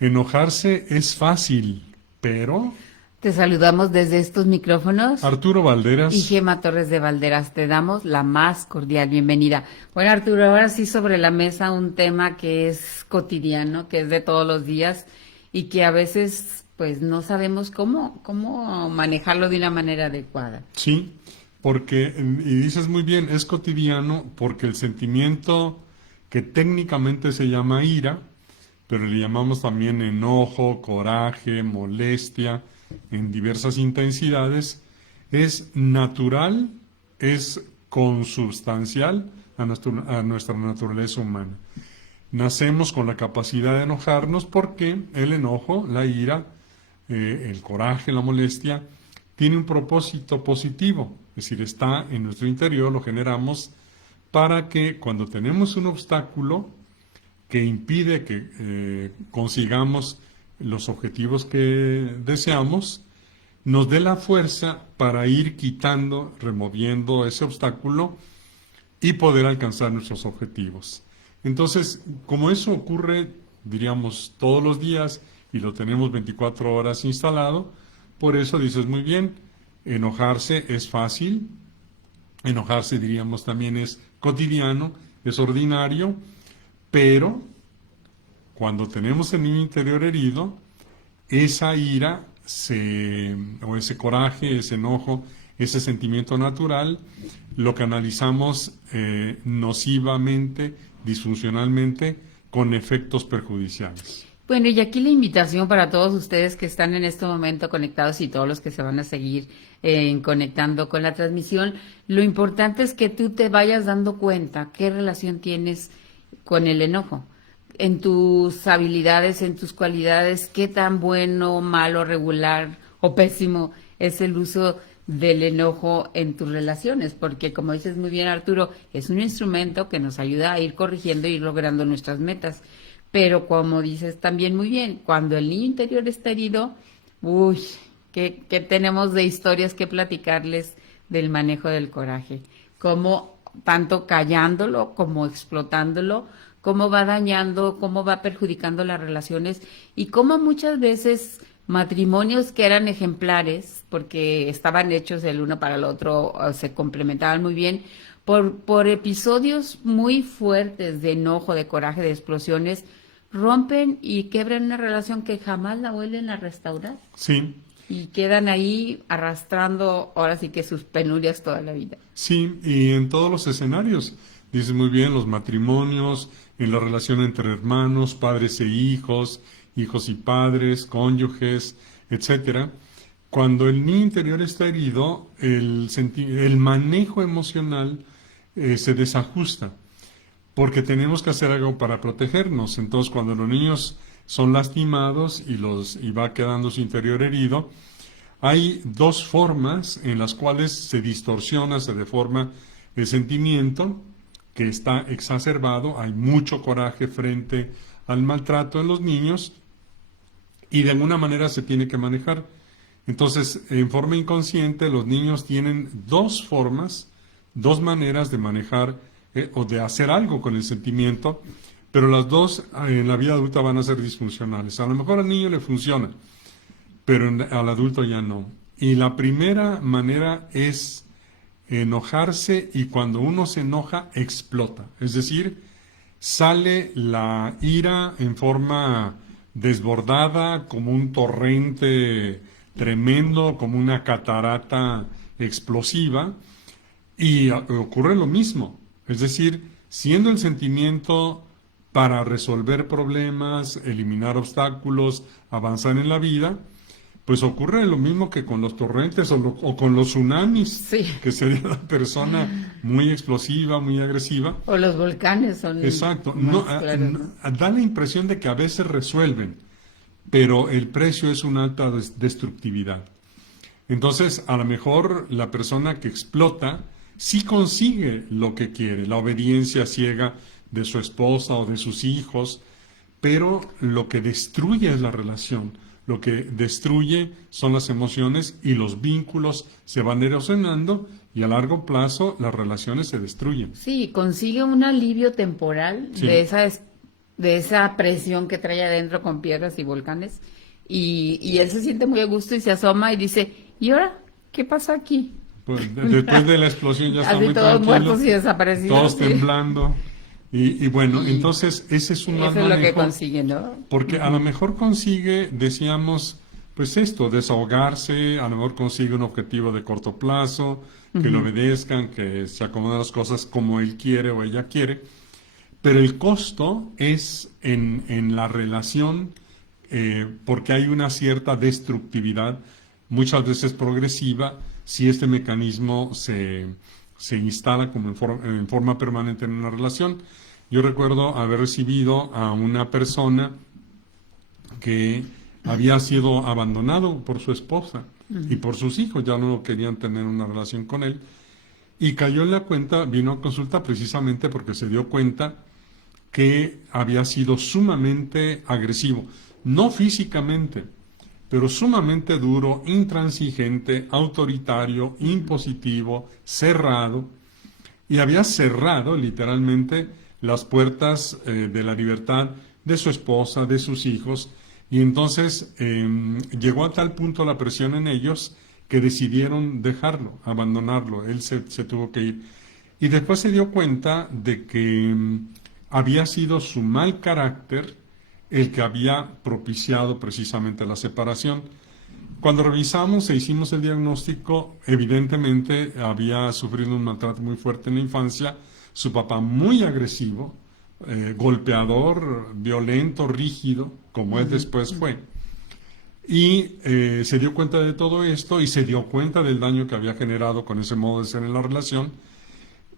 Enojarse es fácil, pero Te saludamos desde estos micrófonos Arturo y Valderas, Gema Torres de Valderas. Te damos la más cordial bienvenida. Bueno, Arturo, ahora sí sobre la mesa un tema que es cotidiano, que es de todos los días y que a veces pues no sabemos cómo manejarlo de una manera adecuada. sí, porque, y dices muy bien, es cotidiano porque el sentimiento que técnicamente se llama ira, pero le llamamos también enojo, coraje, molestia, en diversas intensidades, es natural, es consubstancial a nuestra naturaleza humana. Nacemos con la capacidad de enojarnos porque el enojo, la ira, el coraje, la molestia, tiene un propósito positivo, es decir, está en nuestro interior, lo generamos para que cuando tenemos un obstáculo que impide que consigamos los objetivos que deseamos, nos dé la fuerza para ir quitando, removiendo ese obstáculo y poder alcanzar nuestros objetivos. Entonces, como eso ocurre, diríamos, todos los días y lo tenemos 24 horas instalado, por eso dices muy bien, enojarse es fácil, enojarse diríamos también es cotidiano, es ordinario, pero cuando tenemos el niño interior herido, esa ira o ese coraje, ese enojo, ese sentimiento natural, lo canalizamos nocivamente, disfuncionalmente, con efectos perjudiciales. Bueno, y aquí la invitación para todos ustedes que están en este momento conectados y todos los que se van a seguir conectando con la transmisión, lo importante es que tú te vayas dando cuenta qué relación tienes con el enojo, en tus habilidades, en tus cualidades, qué tan bueno, malo, regular o pésimo es el uso del enojo en tus relaciones, porque como dices muy bien Arturo, es un instrumento que nos ayuda a ir corrigiendo y ir logrando nuestras metas. Pero como dices también muy bien, cuando el niño interior está herido, uy, ¿qué tenemos de historias que platicarles del manejo del coraje? Cómo tanto callándolo como explotándolo, cómo va dañando, cómo va perjudicando las relaciones y cómo muchas veces matrimonios que eran ejemplares, porque estaban hechos el uno para el otro, se complementaban muy bien, por episodios muy fuertes de enojo, de coraje, de explosiones, rompen y quebran una relación que jamás la vuelven a restaurar Sí, y quedan ahí arrastrando ahora sí que sus penurias toda la vida. sí, y en todos los escenarios. Dices muy bien, los matrimonios, en la relación entre hermanos, padres e hijos, hijos y padres, cónyuges, etcétera. Cuando el niño interior está herido, el manejo emocional se desajusta, porque tenemos que hacer algo para protegernos. Entonces, cuando los niños son lastimados y va quedando su interior herido, hay dos formas en las cuales se distorsiona, se deforma el sentimiento que está exacerbado. Hay mucho coraje frente al maltrato en los niños y de alguna manera se tiene que manejar. Entonces, en forma inconsciente, los niños tienen dos formas, dos maneras de manejar o de hacer algo con el sentimiento, pero las dos en la vida adulta van a ser disfuncionales. A lo mejor al niño le funciona, pero al adulto ya no. Y la primera manera es enojarse y cuando uno se enoja explota. Es decir, sale la ira en forma desbordada como un torrente tremendo, como una catarata explosiva y ocurre lo mismo. Es decir, siendo el sentimiento para resolver problemas, eliminar obstáculos, avanzar en la vida, pues ocurre lo mismo que con los torrentes o con los tsunamis, Sí, que sería la persona muy explosiva, muy agresiva. o los volcanes son Exacto. No, más claros, ¿no? da la impresión de que a veces resuelven, pero el precio es una alta destructividad. Entonces, a lo mejor la persona que explota sí consigue lo que quiere, la obediencia ciega de su esposa o de sus hijos, pero lo que destruye es la relación, lo que destruye son las emociones y los vínculos se van erosionando y a largo plazo las relaciones se destruyen. Sí, consigue un alivio temporal de Sí, esa de esa presión que trae adentro con piedras y volcanes. Y él se siente muy a gusto y se asoma y dice, ¿y ahora qué pasa aquí? Pues, después de la explosión ya está Así muy todos tranquilo, muertos y desaparecidos. todos Sí. temblando. Y bueno, Y entonces ese es un mal eso es lo que manejo, consigue, ¿no? porque a lo mejor consigue, decíamos, pues esto, desahogarse, a lo mejor consigue un objetivo de corto plazo, que le obedezcan, que se acomoden las cosas como él quiere o ella quiere, pero el costo es en la relación, porque hay una cierta destructividad, muchas veces progresiva, si este mecanismo se instala como en forma permanente en una relación. Yo recuerdo haber recibido a una persona que había sido abandonado por su esposa y por sus hijos, ya no querían tener una relación con él, y cayó en la cuenta, vino a consulta precisamente porque se dio cuenta que había sido sumamente agresivo, no físicamente, pero sumamente duro, intransigente, autoritario, impositivo, cerrado, y había cerrado literalmente las puertas de la libertad de su esposa, de sus hijos, y entonces llegó a tal punto la presión en ellos que decidieron dejarlo, abandonarlo, él se tuvo que ir. Y después se dio cuenta de que había sido su mal carácter el que había propiciado precisamente la separación. Cuando revisamos e hicimos el diagnóstico, evidentemente había sufrido un maltrato muy fuerte en la infancia, su papá muy agresivo, golpeador, violento, rígido, como él después fue. Y se dio cuenta de todo esto y se dio cuenta del daño que había generado con ese modo de ser en la relación.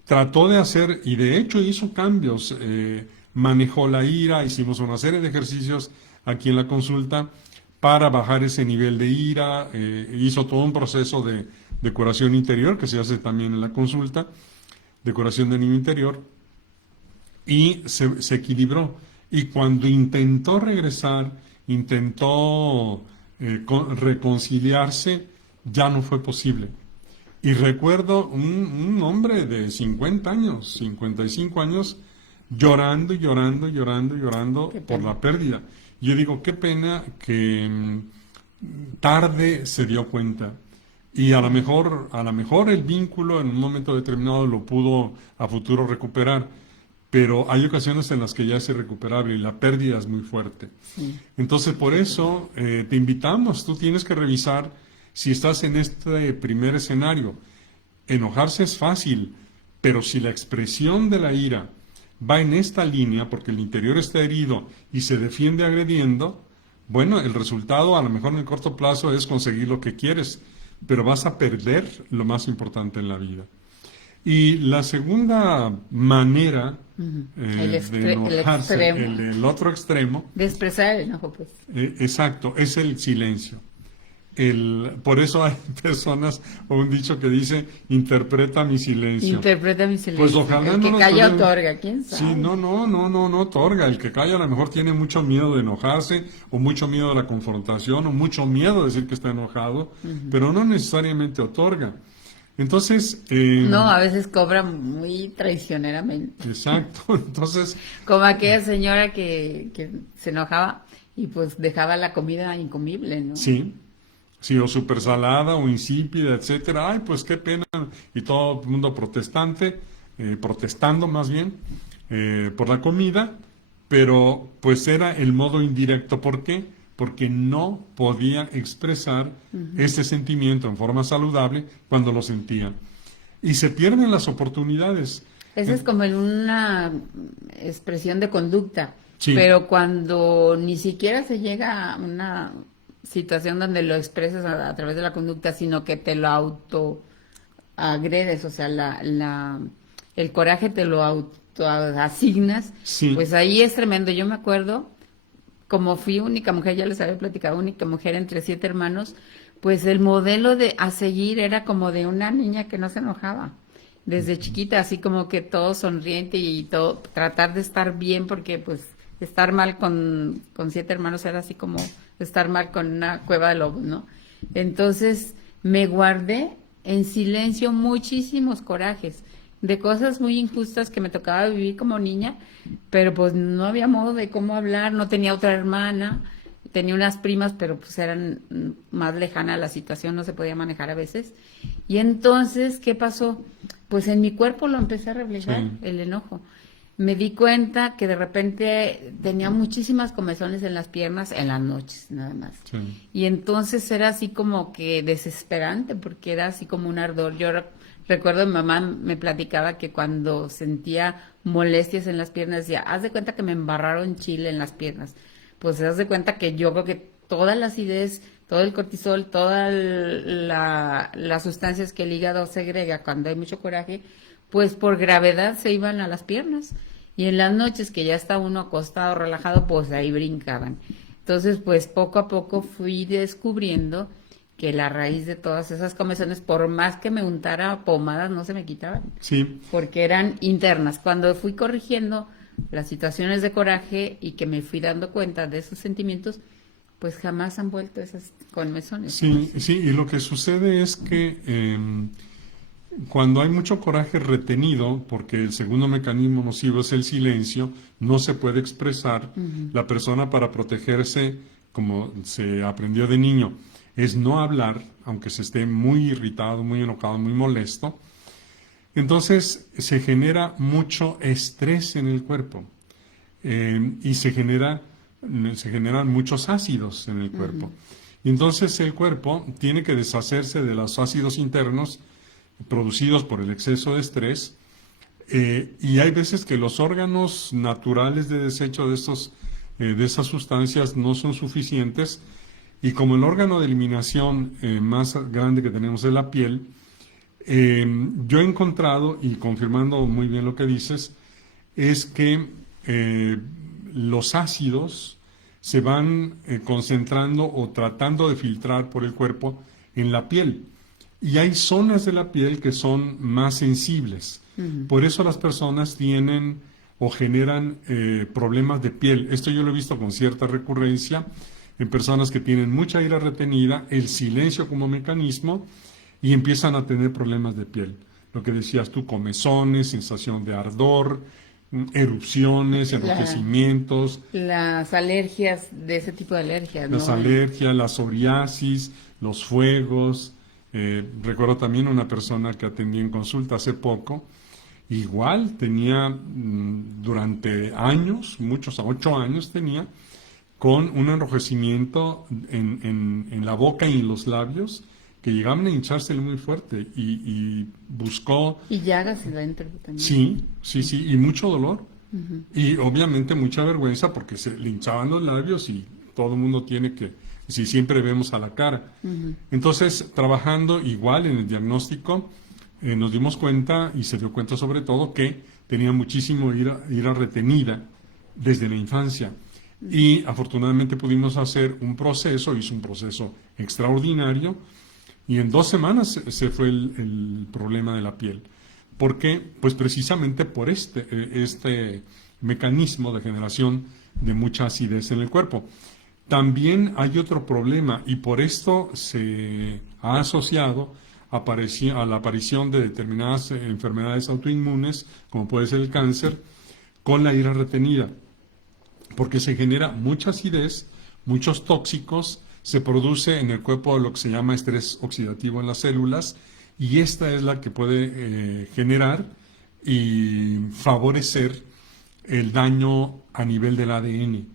Trató de hacer, y de hecho hizo cambios, manejó la ira, hicimos una serie de ejercicios aquí en la consulta para bajar ese nivel de ira, hizo todo un proceso de curación interior que se hace también en la consulta, de curación de niño interior, y se equilibró. Y cuando intentó regresar, intentó reconciliarse, ya no fue posible. Y recuerdo un hombre de 50 años, 55 años, llorando y llorando, llorando, llorando por la pérdida. Yo digo, qué pena que tarde se dio cuenta. Y a lo mejor el vínculo en un momento determinado lo pudo a futuro recuperar, pero hay ocasiones en las que ya es irrecuperable y la pérdida es muy fuerte. Sí. Entonces, por eso te invitamos, tú tienes que revisar si estás en este primer escenario. Enojarse es fácil, pero si la expresión de la ira va en esta línea, porque el interior está herido y se defiende agrediendo, bueno, el resultado a lo mejor en el corto plazo es conseguir lo que quieres, pero vas a perder lo más importante en la vida. Y la segunda manera de enojarse, el otro extremo, de expresar el enojo, pues. Exacto, es el silencio. Por eso hay personas o un dicho que dice, interpreta mi silencio. Interpreta mi silencio. Pues ojalá el que no calla tuviera... otorga, ¿quién sabe? Sí, no otorga. El que calla a lo mejor tiene mucho miedo de enojarse, o mucho miedo de la confrontación, o mucho miedo de decir que está enojado, pero no necesariamente otorga. Entonces... no, a veces cobra muy traicioneramente. Exacto, entonces... Como aquella señora que se enojaba y pues dejaba la comida incomible, ¿no? Sí. Sí, o súper salada o insípida, etcétera. Ay, pues qué pena. Y todo el mundo protestando más bien, por la comida, pero pues era el modo indirecto. ¿Por qué? Porque no podía expresar ese sentimiento en forma saludable cuando lo sentía. Y se pierden las oportunidades. Esa es como una expresión de conducta, Sí. pero cuando ni siquiera se llega a una situación donde lo expresas a través de la conducta, sino que te lo autoagredes, o sea, el coraje te lo autoasignas, Sí. pues ahí es tremendo. Yo me acuerdo, como fui única mujer, ya les había platicado, única mujer entre 7 hermanos, pues el modelo a seguir era como de una niña que no se enojaba. Desde chiquita, así como que todo sonriente y todo, tratar de estar bien, porque pues estar mal con 7 hermanos era así como estar mal con una cueva de lobos, ¿no? Entonces me guardé en silencio muchísimos corajes de cosas muy injustas que me tocaba vivir como niña, pero pues no había modo de cómo hablar, no tenía otra hermana, tenía unas primas, pero pues eran más lejana la situación, no se podía manejar a veces. Y entonces, ¿qué pasó? Pues en mi cuerpo lo empecé a reflejar, Sí. el enojo. Me di cuenta que de repente tenía muchísimas comezones en las piernas en las noches, nada más. Sí. Y entonces era así como que desesperante, porque era así como un ardor. Yo recuerdo mi mamá me platicaba que cuando sentía molestias en las piernas, decía, haz de cuenta que me embarraron chile en las piernas. Pues haz de cuenta que yo creo que toda la acidez, todo el cortisol, todas las sustancias que el hígado segrega cuando hay mucho coraje, pues por gravedad se iban a las piernas. Y en las noches que ya está uno acostado, relajado, pues ahí brincaban. Entonces, pues poco a poco fui descubriendo que la raíz de todas esas comezones, por más que me untara pomadas, no se me quitaban, Sí. porque eran internas. Cuando fui corrigiendo las situaciones de coraje y que me fui dando cuenta de esos sentimientos, pues jamás han vuelto esas comezones. Sí, sí, y lo que sucede es que cuando hay mucho coraje retenido, porque el segundo mecanismo nocivo es el silencio, no se puede expresar, la persona para protegerse, como se aprendió de niño, es no hablar, aunque se esté muy irritado, muy enojado, muy molesto. Entonces se genera mucho estrés en el cuerpo y se generan muchos ácidos en el cuerpo. Y entonces el cuerpo tiene que deshacerse de los ácidos internos producidos por el exceso de estrés, y hay veces que los órganos naturales de desecho de esas sustancias no son suficientes, y como el órgano de eliminación más grande que tenemos es la piel, yo he encontrado, y confirmando muy bien lo que dices, es que los ácidos se van concentrando o tratando de filtrar por el cuerpo en la piel. Y hay zonas de la piel que son más sensibles. Por eso las personas tienen o generan problemas de piel. Esto yo lo he visto con cierta recurrencia en personas que tienen mucha ira retenida, el silencio como mecanismo, y empiezan a tener problemas de piel. Lo que decías tú, comezones, sensación de ardor, erupciones, enrojecimientos. Las alergias, de ese tipo de alergias, ¿no? Las alergias, la psoriasis, los fuegos. Recuerdo también una persona que atendí en consulta hace poco, igual tenía durante años, muchos, 8 años tenía, con un enrojecimiento en la boca y en los labios, que llegaban a hinchársele muy fuerte y buscó... Y llagas dentro también. Sí, sí, sí, y mucho dolor. Y obviamente mucha vergüenza porque se le hinchaban los labios y todo el mundo tiene que, si siempre vemos a la cara. Entonces, trabajando igual en el diagnóstico, nos dimos cuenta, y se dio cuenta sobre todo, que tenía muchísimo ira retenida desde la infancia. Y afortunadamente pudimos hacer un proceso, hizo un proceso extraordinario, y en 2 semanas se fue el problema de la piel. ¿Por qué? Pues precisamente por este mecanismo de generación de mucha acidez en el cuerpo. También hay otro problema, y por esto se ha asociado a la aparición de determinadas enfermedades autoinmunes, como puede ser el cáncer, con la ira retenida, porque se genera mucha acidez, muchos tóxicos, se produce en el cuerpo lo que se llama estrés oxidativo en las células, y esta es la que puede generar y favorecer el daño a nivel del ADN,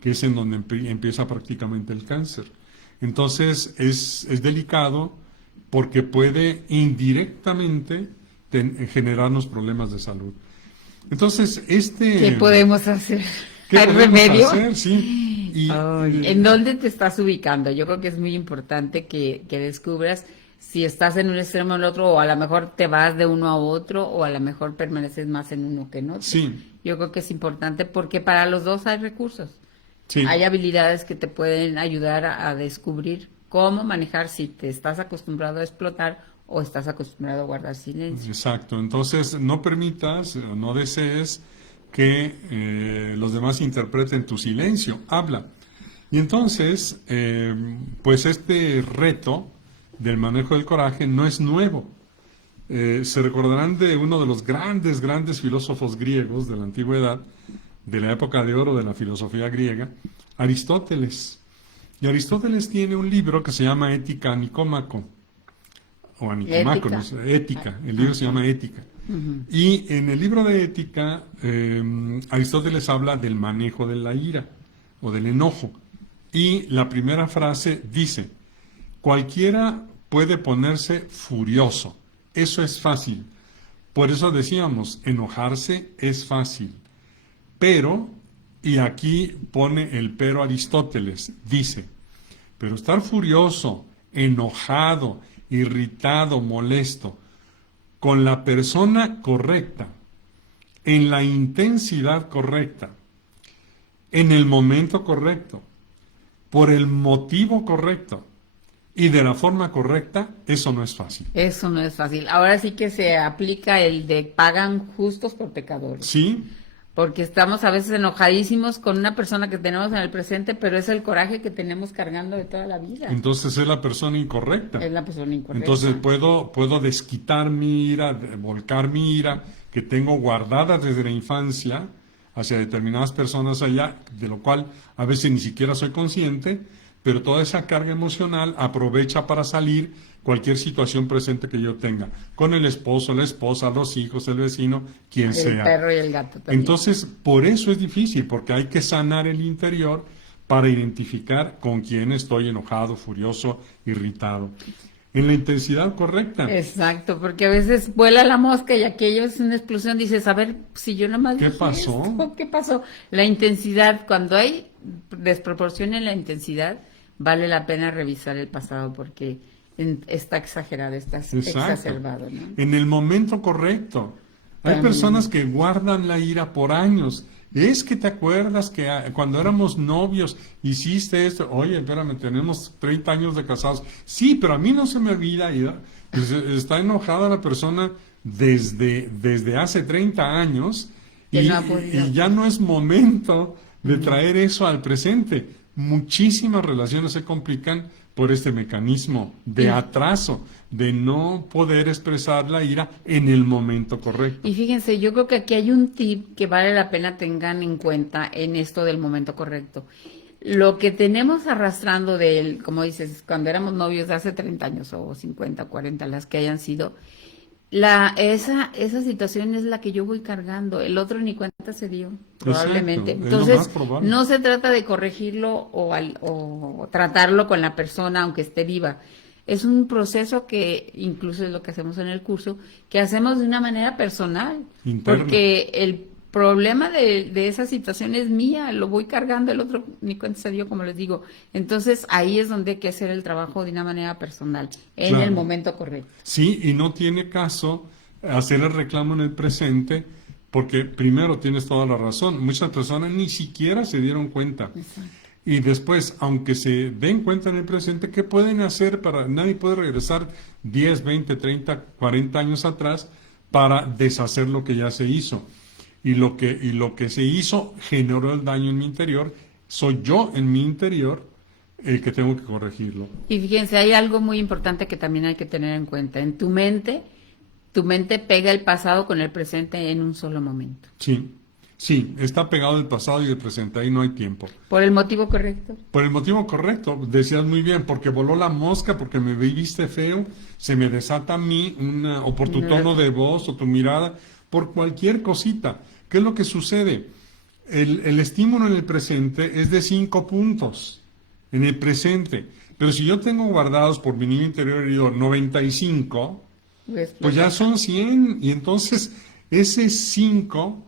que es en donde empieza prácticamente el cáncer. Entonces es delicado porque puede indirectamente generarnos problemas de salud. Entonces, ¿qué podemos hacer? ¿qué ¿Hay podemos remedio? hacer? Sí. ¿En dónde te estás ubicando? Yo creo que es muy importante que descubras si estás en un extremo o en el otro, o a lo mejor te vas de uno a otro, o a lo mejor permaneces más en uno que en otro. Sí. Yo creo que es importante porque para los dos hay recursos. Sí. Hay habilidades que te pueden ayudar a descubrir cómo manejar si te estás acostumbrado a explotar o estás acostumbrado a guardar silencio. Exacto. Entonces, no permitas, no desees que los demás interpreten tu silencio. Habla. Y entonces, pues este reto del manejo del coraje no es nuevo. Se recordarán de uno de los grandes, grandes filósofos griegos de la antigüedad, de la época de oro de la filosofía griega, Aristóteles. Y Aristóteles tiene un libro que se llama Ética Nicómaco, o a Nicomaco, Ética. no sé, Ética. El libro se llama Ética. Y en el libro de Ética, Aristóteles habla del manejo de la ira o del enojo. Y la primera frase dice: cualquiera puede ponerse furioso. Eso es fácil. Por eso decíamos, enojarse es fácil. Pero, y aquí pone el pero Aristóteles, dice, pero estar furioso, enojado, irritado, molesto, con la persona correcta, en la intensidad correcta, en el momento correcto, por el motivo correcto y de la forma correcta, eso no es fácil. Eso no es fácil. Ahora sí que se aplica el de pagan justos por pecadores. Sí, Porque estamos a veces enojadísimos con una persona que tenemos en el presente, pero es el coraje que tenemos cargando de toda la vida. entonces es la persona incorrecta. Es la persona incorrecta. Entonces puedo desquitar mi ira, volcar mi ira que tengo guardada desde la infancia hacia determinadas personas allá, de lo cual a veces ni siquiera soy consciente, pero toda esa carga emocional aprovecha para salir cualquier situación presente que yo tenga, con el esposo, la esposa, los hijos, el vecino, quien el sea. perro y el gato también. Entonces, por eso es difícil, porque hay que sanar el interior para identificar con quién estoy enojado, furioso, irritado. En la intensidad correcta. Exacto, porque a veces vuela la mosca y aquello es una explosión. Dices, a ver, si yo nada más ¿Qué dije pasó? esto, ¿qué pasó? La intensidad, cuando hay desproporción en la intensidad, vale la pena revisar el pasado porque está exagerado, está exacerbado, ¿no? En el momento correcto. Hay También. personas que guardan la ira por años. Es que te acuerdas que cuando éramos novios hiciste esto. Oye, espérame, tenemos 30 años de casados. Sí, pero a mí no se me olvida. Pues, está enojada la persona desde hace 30 años y ya no es momento de traer eso al presente. Muchísimas relaciones se complican por este mecanismo de atraso, de no poder expresar la ira en el momento correcto. Y fíjense, yo creo que aquí hay un tip que vale la pena tengan en cuenta en esto del momento correcto. Lo que tenemos arrastrando de él, como dices, cuando éramos novios de hace 30 años o 50, 40, las que hayan sido, esa situación es la que yo voy cargando. El otro ni cuenta se dio, probablemente. Exacto, es lo Entonces, más probable. no se trata de corregirlo o tratarlo con la persona aunque esté viva. Es un proceso que, incluso es lo que hacemos en el curso, que hacemos de una manera personal. Interna. Porque el problema de esa situación es mía, lo voy cargando, el otro ni cuenta se dio, como les digo. Entonces, ahí es donde hay que hacer el trabajo de una manera personal, en Claro. el momento correcto. Sí, y no tiene caso hacer el reclamo en el presente, porque primero tienes toda la razón. Muchas personas ni siquiera se dieron cuenta. Exacto. Y después, aunque se den cuenta en el presente, ¿qué pueden hacer para... Nadie puede regresar 10, 20, 30, 40 años atrás para deshacer lo que ya se hizo. Y lo que se hizo generó el daño en mi interior. Soy yo en mi interior el que tengo que corregirlo. Y fíjense, hay algo muy importante que también hay que tener en cuenta. En tu mente pega el pasado con el presente en un solo momento. Sí, está pegado el pasado y el presente, ahí no hay tiempo. ¿Por el motivo correcto? Por el motivo correcto, decías muy bien, porque voló la mosca, porque me viste feo, se me desata a mí o por tu tono de voz o tu mirada, por cualquier cosita. ¿Qué es lo que sucede? El estímulo en el presente es de 5 puntos, en el presente. Pero si yo tengo guardados por mi niño interior herido 95, pues ya son 100. Y entonces ese 5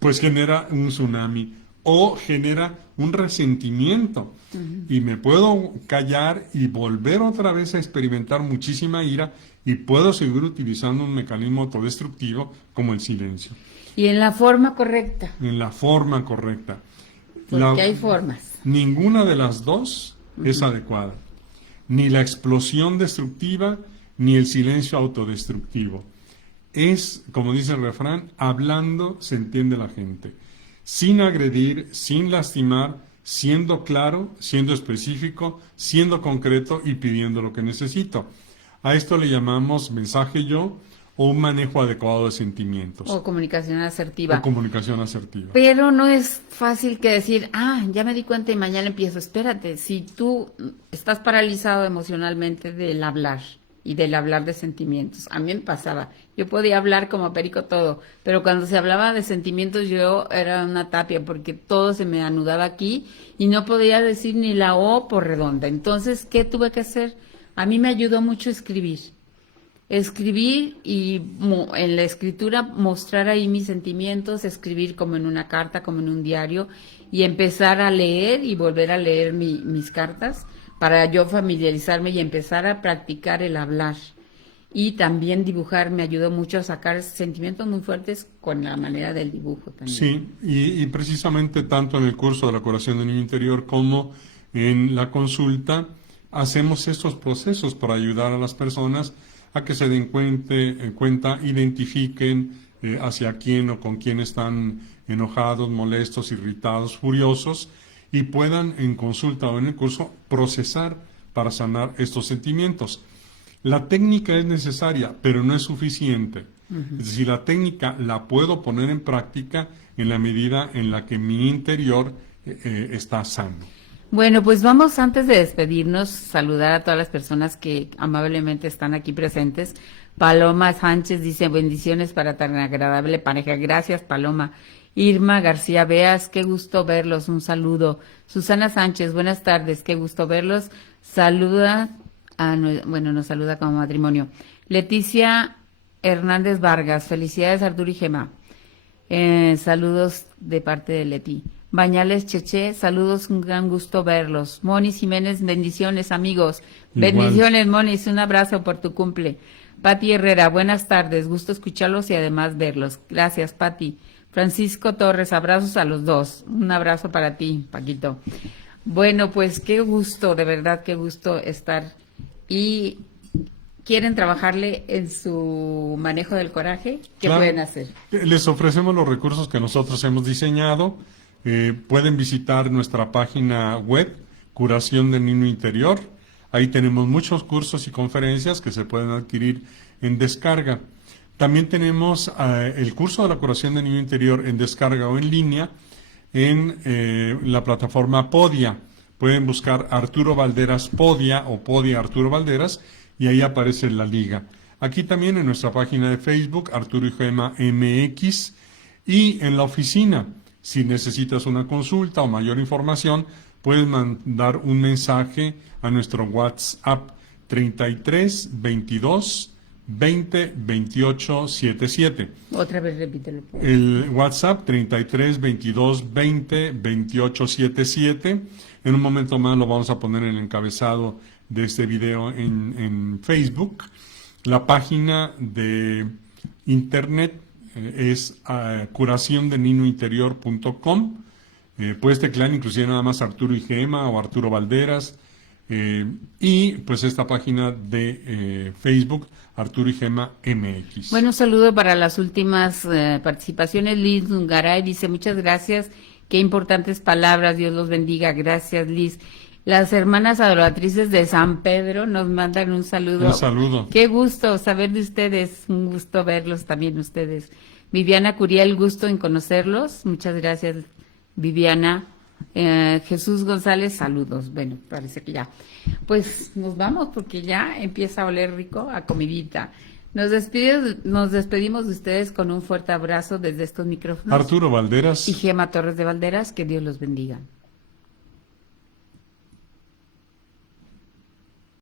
pues genera un tsunami o genera un resentimiento. Y me puedo callar y volver otra vez a experimentar muchísima ira y puedo seguir utilizando un mecanismo autodestructivo como el silencio. Y en la forma correcta. En la forma correcta. Porque hay formas. Ninguna de las dos es adecuada. Ni la explosión destructiva, ni el silencio autodestructivo. Es, como dice el refrán, hablando se entiende la gente. Sin agredir, sin lastimar, siendo claro, siendo específico, siendo concreto y pidiendo lo que necesito. A esto le llamamos mensaje yo o un manejo adecuado de sentimientos O comunicación asertiva. o comunicación asertiva. Pero no es fácil que decir, ya me di cuenta y mañana empiezo. Espérate, si tú estás paralizado emocionalmente del hablar y del hablar de sentimientos. A mí me pasaba. Yo podía hablar como perico todo, pero cuando se hablaba de sentimientos yo era una tapia porque todo se me anudaba aquí y no podía decir ni la O por redonda. Entonces, ¿qué tuve que hacer? A mí me ayudó mucho escribir. Escribir y en la escritura mostrar ahí mis sentimientos, escribir como en una carta, como en un diario y empezar a leer y volver a leer mis cartas para yo familiarizarme y empezar a practicar el hablar. Y también dibujar me ayudó mucho a sacar sentimientos muy fuertes con la manera del dibujo también. Sí, y precisamente tanto en el curso de la curación del niño interior como en la consulta hacemos estos procesos para ayudar a las personas a que se den cuenta, identifiquen hacia quién o con quién están enojados, molestos, irritados, furiosos, y puedan en consulta o en el curso procesar para sanar estos sentimientos. La técnica es necesaria, pero no es suficiente. Es decir, la técnica la puedo poner en práctica en la medida en la que mi interior está sano. Bueno, pues vamos antes de despedirnos, saludar a todas las personas que amablemente están aquí presentes. Paloma Sánchez dice, bendiciones para tan agradable pareja. Gracias, Paloma. Irma García Beas, qué gusto verlos, un saludo. Susana Sánchez, buenas tardes, qué gusto verlos. Saluda, nos saluda como matrimonio. Leticia Hernández Vargas, felicidades Arturo y Gema. Saludos de parte de Leti. Bañales Cheche, saludos, un gran gusto verlos. Moni Jiménez, bendiciones amigos. Igual. Bendiciones Monis, un abrazo por tu cumple. Pati Herrera, buenas tardes, gusto escucharlos y además verlos. Gracias Pati. Francisco Torres, abrazos a los dos. Un abrazo para ti, Paquito. Bueno, pues qué gusto, de verdad, qué gusto estar. ¿Y quieren trabajarle en su manejo del coraje? ¿Qué Claro. pueden hacer? Les ofrecemos los recursos que nosotros hemos diseñado. Pueden visitar nuestra página web, Curación del Niño Interior. Ahí tenemos muchos cursos y conferencias que se pueden adquirir en descarga. También tenemos el curso de la curación del niño interior en descarga o en línea en la plataforma Podia. Pueden buscar Arturo Valderas Podia o Podia Arturo Valderas y ahí aparece la liga. Aquí también en nuestra página de Facebook, Arturo y Gema MX, y en la oficina. Si necesitas una consulta o mayor información, puedes mandar un mensaje a nuestro WhatsApp 33 22 20 28 77. Otra vez repítelo. El WhatsApp 33 22 20 28 77. En un momento más lo vamos a poner en el encabezado de este video en Facebook. La página de internet es curaciondeniñointerior.com. Puedes teclear inclusive nada más Arturo y Gema o Arturo Valderas. Y pues esta página de Facebook, Arturo y Gema MX. Bueno, un saludo para las últimas participaciones. Liz Dungaray dice, muchas gracias, qué importantes palabras, Dios los bendiga. Gracias, Liz. Las hermanas adoratrices de San Pedro nos mandan un saludo. Un saludo. Qué gusto saber de ustedes, un gusto verlos también ustedes. Viviana Curiel, gusto en conocerlos. Muchas gracias, Viviana. Jesús González, saludos. Bueno, parece que ya. Pues nos vamos porque ya empieza a oler rico a comidita. Nos despedimos de ustedes con un fuerte abrazo desde estos micrófonos. Arturo Valderas Y Gema Torres de Valderas, que Dios los bendiga.